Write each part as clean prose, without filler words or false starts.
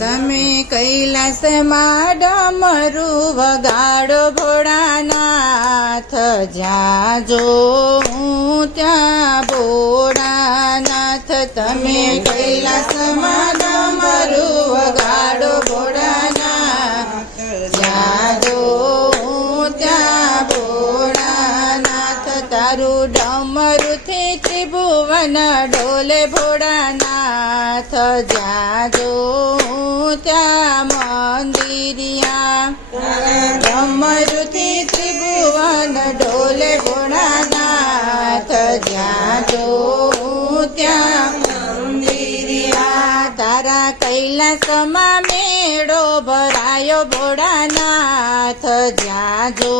તમે કૈલાસમાં ડમરું વગાડો ભોળાનાથ, જ્યાં જો હું ત્યાં ભોળાનાથ. તમે કૈલાસમાં ડમરું વગાડો ભોળાનાથ, જ્યાં જો હું ત્યાં ભોળાનાથ. તારું ડમરુથી ત્રિભુવન ડોલે ભોળાનાથ, જ્યાં જો ત્યાં મંદિરિયા. ડમરુથી ત્રિભુવન ડોલે ભોળાનાથ, જ્યાં જો ત્યાં મંદિરિયા. તારા કૈલાસમાં મેળો ભરાયો ભોળાનાથ, જ્યાં જો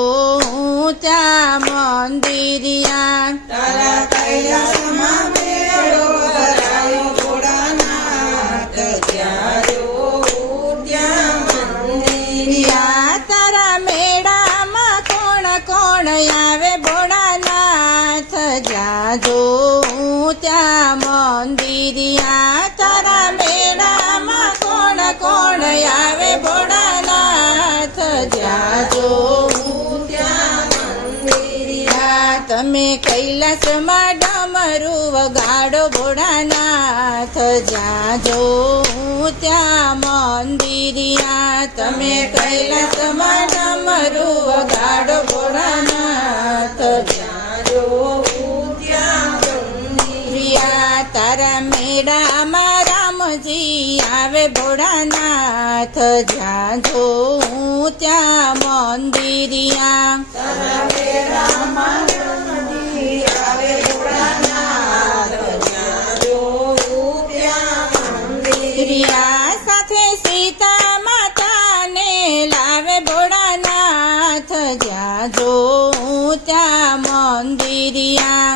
ત્યાં મંદિરિયા. તારા કૈલાસમાં મેળો ભરાયો ભોળાનાથ, જ્યાં જોઉં ત્યાં મંદિરિયા. તારા મેળામાં કોણ કોણ આવે ભોળાનાથ, જ્યાં જો ત્યાં મંદિરિયા. તારા મેળામાં કોણ કોણ આવે ભોળાનાથ, જ્યાં જો તમે કૈલાસમાં ડમરું વગાડો ભોળાનાથ, જ્યાં જો ત્યાં મંદિરિયા. તમે કૈલાસમાં ડમરું વગાડો ભોળાનાથ, જ્યાં જો ત્યાં મંદિરિયા. તારા મેળામાં રામજી આવે ભોળાનાથ, જ્યાં જો ત્યાં મંદિરિયા. તારા મેળામાં સાથે સીતા માતાને લાવે ભોળાનાથ, જ્યાં જો ત્યાં મંદિરિયા.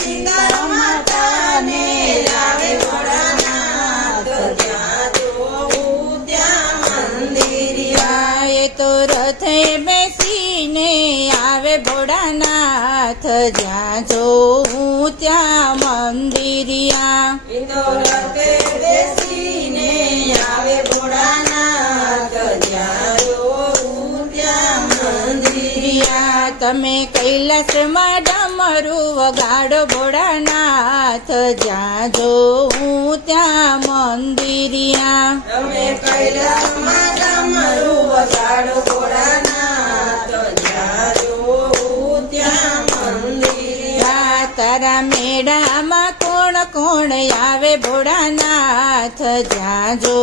સીતા માતાને લાવે ભોળાનાથ, જ્યાં જોઉં ત્યાં મંદિરિયા. એ તો રથે બેસીને આવે ભોળાનાથ, જ્યાં જો ત્યાં મંદિરિયા. રથે બેસીને આવે ભોળાનાથ, જ્યાં જોઉં ત્યાં મંદિરિયા. તમે કૈલાસમાં ડમરું વગાડો ભોળાનાથ, જ્યાં જો ત્યાં મંદિરિયા. તમે કૈલાસમાં ડમરું વગાડો ભોળાનાથ, જ્યાં જોઉં ત્યાં મંદિરિયા. તારા મેળામાં કોણ કોણ આવે ભોળાનાથ, જ્યાં જો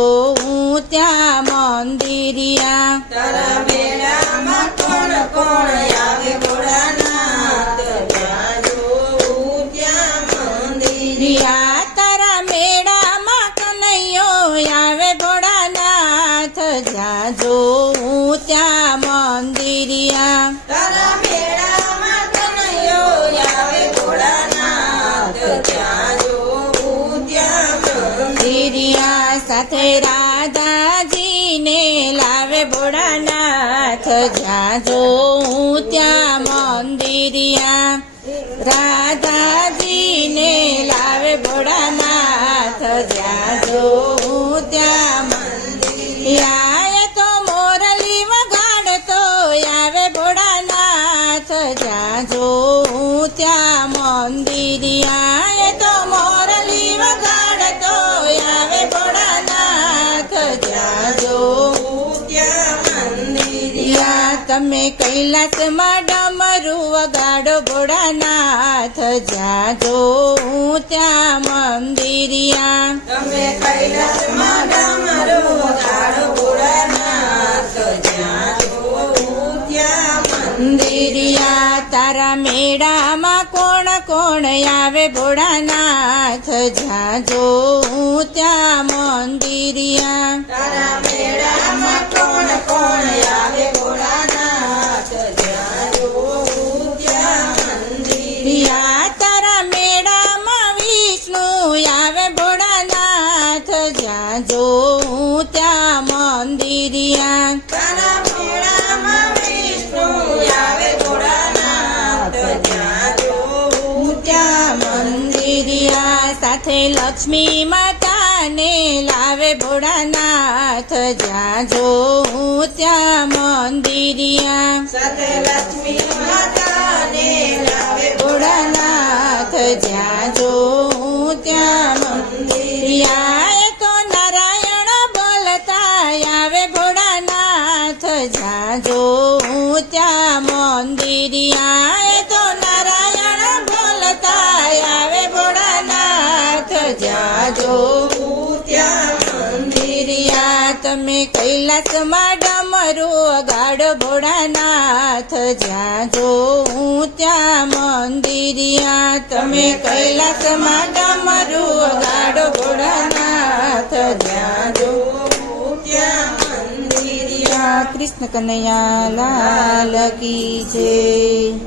ત્યાં મંદિરિયા. તારા મેળામાં કોણ કોણ આવે ભોળાનાથ, જ્યાં જોઉં ત્યાં મંદિરિયા. તારા મેળામાં કનૈયો આવે ભોળાનાથ, જ્યાં જો ત્યાં મંદિરિયા. તારા મેળામાં કનૈયો આવે ભોળાનાથ, જ્યાં જોઉં ત્યાં મંદિરિયા. સાથે રાધાજીને લાવે ભોળાનાથ, જ્યાં જો ત્યાં મંદિરિયા. રાધાજીને લાવે ભોળાનાથ, જ્યાં જો ત્યાં મંદિરિયા. એ તો મોરલી વગાડતો આવે ભોળાનાથ, જ્યાં જો ત્યાં મંદિરિયા. એ તો મોરલી વગાડતો આવે ભોળાનાથ, જ્યાં જો ત્યાં મંદિરિયા. તમે કૈલાસમાં ડમરું વગાડો ભોળાનાથ, જ્યાં જો ત્યાં મંદિરિયા. તમે કૈલાસમાં ડમરું વગાડો ભોળાનાથ, જ્યાં જોઉં ત્યાં મંદિરિયા. તારા મેળામાં કોણ કોણ આવે ભોળાનાથ, જ્યાં જો ત્યાં મંદિરિયા. તારા મેળામાં કોણ કોણ આવે ભોળાનાથ, જ્યાં જોઉં ત્યાં મંદિરિયા. તારા મેળામાં વિષ્ણુ આવે ભોળાનાથ, જ્યાં જો ત્યાં મંદિરિયા. તારા મેળામાં વિષ્ણુ આવે ભોળાનાથ, જ્યાં જોઉં ત્યાં મંદિરિયા. સાથે લક્ષ્મી માતાને લાવે ભોળાનાથ જ્યાં જોઉં ત્યાં મંદિરિયા સાથે લક્ષ્મી માતાને લાવે ભોળાનાથ જ્યાં જોઉં ત્યાં મંદિરિયા એ તો નારાયણ બોલતા આવે ભોળાનાથ જ્યાં જોઉં ત્યાં મંદિરિયા એ તો નારાયણ બોલતા આવે ભોળાનાથ જ્યાં જોઉં ત્યાં મંદિરિયા તમે કૈલાસમાં ડમરો ગાડો ભોળાનાથ જ્યાં જોઉં ત્યાં મંદિરિયા તમે કૈલાસમાં ડમરો ગાડો ભોળાનાથ જ્યાં જોઉં ત્યાં મંદિરિયા કૃષ્ણ કનૈયા લાલ કી જય